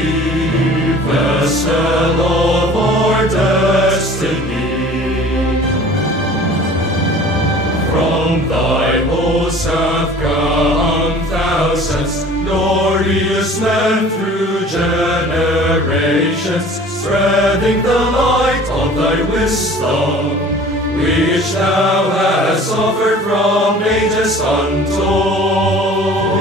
thee, vessel of our destiny. From thy hosts have come thousands, glorious men through generations, spreading the light of thy wisdom, which thou hast offered from ages untold.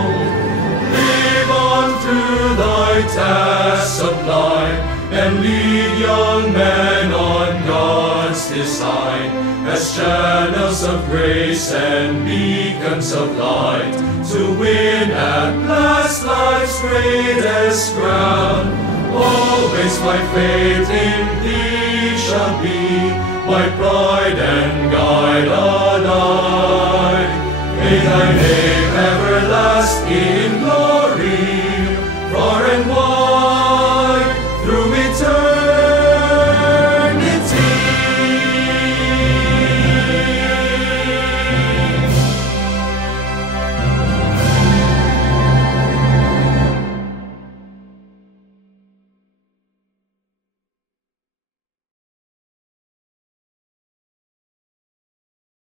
Live on through thy task sublime, and lead young men on God's design, as channels of grace and beacons of light, to win at last life's greatest crown. Always my faith in thee shall be, my pride and guide Adonai. May thy name everlasting